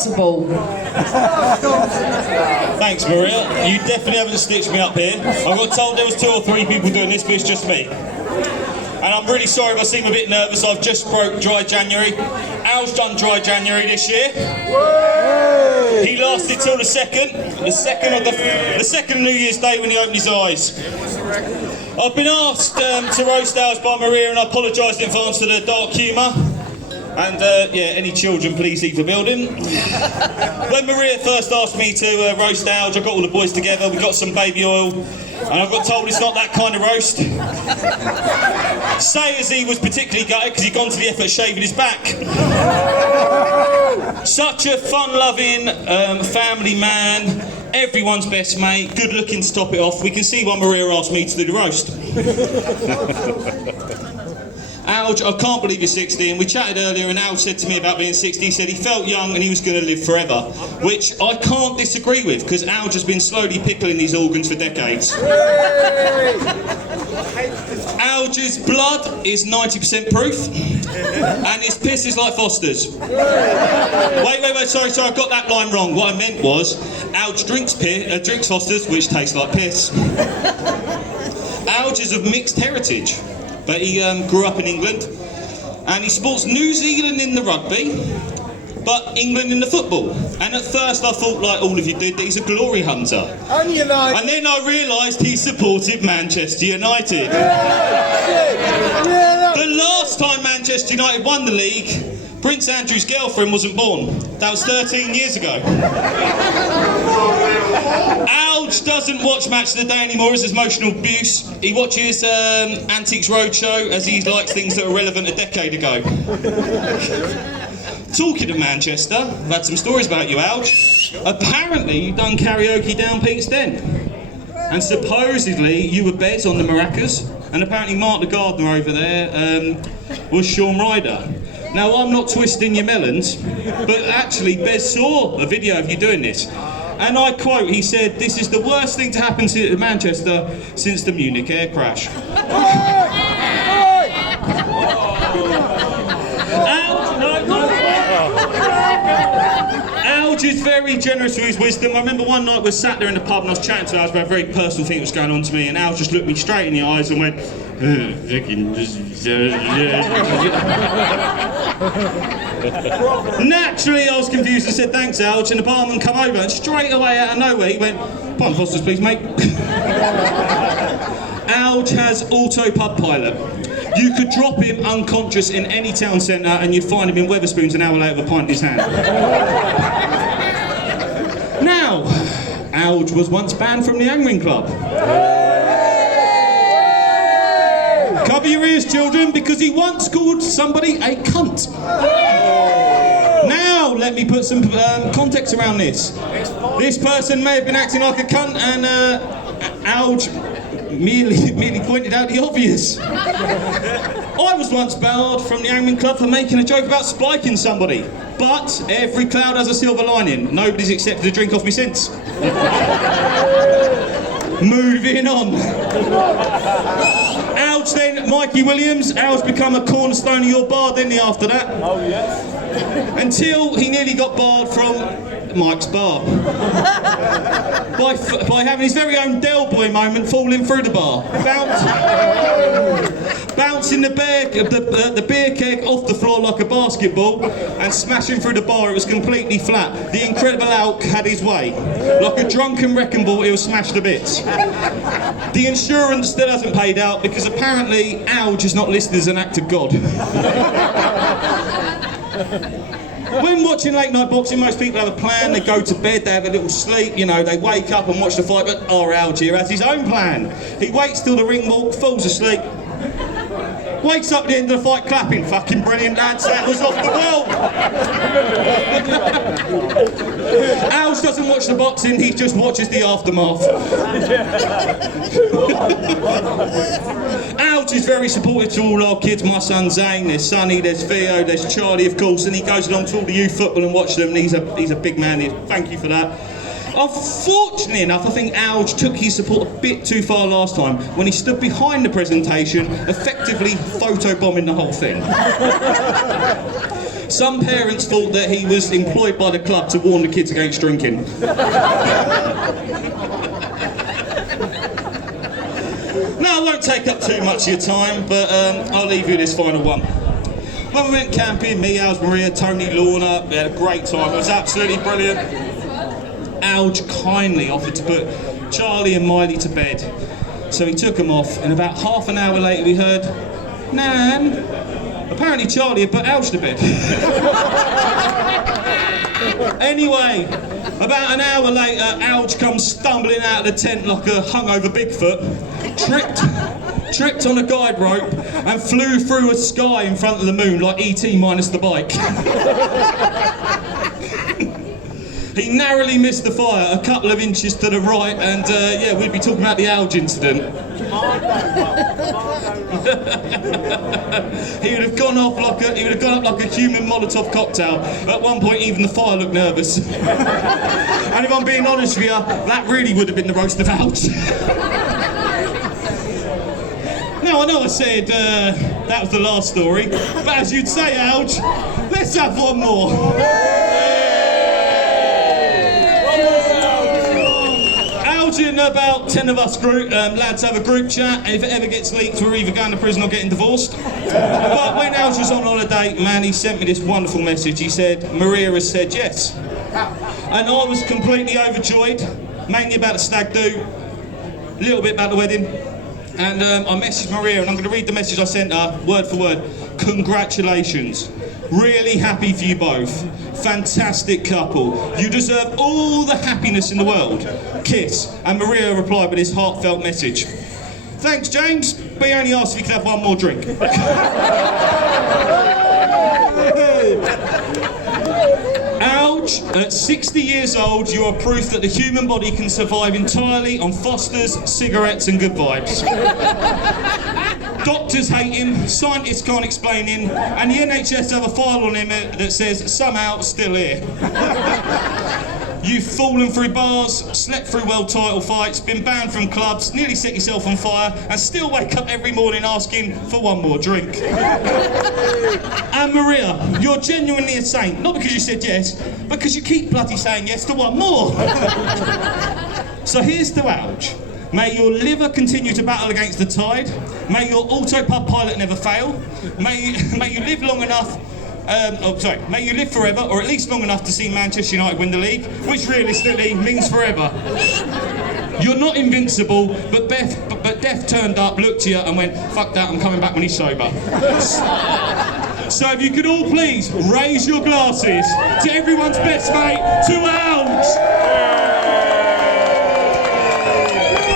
sensible. Thanks, Maria. You definitely haven't stitched me up here. I got told there was 2 or 3 people doing this, but it's just me. And I'm really sorry if I seem a bit nervous. I've just broke dry January. Al's done dry January this year. He lasted till the second of New Year's Day when he opened his eyes. I've been asked to roast Al's by Maria, and I apologise in advance for the dark humour. And yeah, any children, please leave the building. When Maria first asked me to roast Alge, I got all the boys together, we got some baby oil, and I got told it's not that kind of roast. Sayers was particularly gutted because he'd gone to the effort of shaving his back. Such a fun-loving family man, everyone's best mate, good looking to top it off. We can see why Maria asked me to do the roast. Alge, I can't believe you're 60, and we chatted earlier and Al said to me about being 60, he said he felt young and he was going to live forever, which I can't disagree with, because Alge has been slowly pickling these organs for decades. Alge's blood is 90% proof, and his piss is like Foster's. Wait, sorry, I got that line wrong. What I meant was, Alge drinks Foster's, which tastes like piss. Alge is of mixed heritage, but he grew up in England, and he supports New Zealand in the rugby, but England in the football. And at first I thought, like all of you did, that he's a glory hunter. And then I realised he supported Manchester United. The last time Manchester United won the league, Prince Andrew's girlfriend wasn't born. That was 13 years ago. Alge doesn't watch Match of the Day anymore as emotional abuse. He watches Antiques Roadshow as he likes things that were relevant a decade ago. Talking of Manchester, I've had some stories about you, Alge. Apparently you've done karaoke down Pete's Den. And supposedly you were Bez on the maracas, and apparently Mark the gardener over there was Shaun Ryder. Now, I'm not twisting your melons, but actually Bez saw a video of you doing this. And I quote, he said, "This is the worst thing to happen to Manchester since the Munich air crash." Alge is very generous with his wisdom. I remember one night we were sat there in the pub and I was chatting to Alge about a very personal thing that was going on to me, and Alge just looked me straight in the eyes and went, Naturally, I was confused and said, "Thanks, Alge," and the barman come over and straight away out of nowhere he went, "Pint Foster's, please, mate." Alge has auto-pub pilot. You could drop him unconscious in any town centre and you'd find him in Wetherspoons an hour later with a pint in his hand. Now, Alge was once banned from the Angling Club. Cover your ears, children, because he once called somebody a cunt. Now, let me put some context around this. This person may have been acting like a cunt, and Alge merely pointed out the obvious. I was once barred from the Angling Club for making a joke about spiking somebody, but every cloud has a silver lining. Nobody's accepted a drink off me since. Moving on. Alge then, Mikey Williams. Alge become a cornerstone of your bar, didn't he, after that? Oh, yes. Until he nearly got barred from Mike's bar. By having his very own Del Boy moment falling through the bar. Bouncing the beer keg off the floor like a basketball and smashing through the bar. It was completely flat. The Incredible Alk had his way. Like a drunken wrecking ball, it was smashed to bits. The insurance still hasn't paid out because apparently Alge is not listed as an act of God. When watching late night boxing, most people have a plan. They go to bed, they have a little sleep, you know, they wake up and watch the fight, but our Alge here has his own plan. He waits till the ring walk, falls asleep, wakes up at the end of the fight clapping, "Fucking brilliant, lad, Sandler's off the world." Alge doesn't watch the boxing, he just watches the aftermath. Alge is very supportive to all our kids. My son Zane, there's Sonny, there's Theo, there's Charlie, of course, and he goes along to all the youth football and watches them, and he's a big man. Thank you for that. Unfortunately enough, I think Alge took his support a bit too far last time when he stood behind the presentation, effectively photobombing the whole thing. Some parents thought that he was employed by the club to warn the kids against drinking. Now, I won't take up too much of your time, but I'll leave you this final one. When we went camping, me, Alge, Maria, Tony, Lorna, we had a great time. It was absolutely brilliant. Alge kindly offered to put Charlie and Miley to bed. So he took them off, and about half an hour later we heard, Nan, apparently Charlie had put Alge to bed. Anyway, about an hour later, Alge comes stumbling out of the tent like a hungover Bigfoot, tripped on a guide rope and flew through a sky in front of the moon like E.T. minus the bike. He narrowly missed the fire a couple of inches to the right, and yeah, we'd be talking about the Alge incident. He would have gone up like a human Molotov cocktail. At one point, even the fire looked nervous. And if I'm being honest with you, that really would have been the roast of Alge. Now, I know I said that was the last story, but as you'd say, Alge, let's have one more. Alge and about 10 of us lads have a group chat, and if it ever gets leaked, we're either going to prison or getting divorced. But when Alge was on holiday, man, he sent me this wonderful message. He said, Maria has said yes. And I was completely overjoyed, mainly about the stag do, a little bit about the wedding. And I messaged Maria, and I'm going to read the message I sent her, word for word. Congratulations. Really happy for you both. Fantastic couple. You deserve all the happiness in the world. Kiss. And Maria replied with this heartfelt message. Thanks, James, but he only asked if he could have one more drink. Alge, at 60 years old, you are proof that the human body can survive entirely on Foster's, cigarettes and good vibes. Doctors hate him, scientists can't explain him, and the NHS have a file on him that says, somehow still here. You've fallen through bars, slept through world title fights, been banned from clubs, nearly set yourself on fire, and still wake up every morning asking for one more drink. And Maria, you're genuinely a saint, not because you said yes, but because you keep bloody saying yes to one more. So here's to Alge. May your liver continue to battle against the tide. May your autopub pilot never fail. May you live long enough. May you live forever, or at least long enough to see Manchester United win the league, which realistically means forever. You're not invincible, but Death turned up, looked at you, and went, "Fuck that! I'm coming back when he's sober." So if you could all please raise your glasses to everyone's best mate, to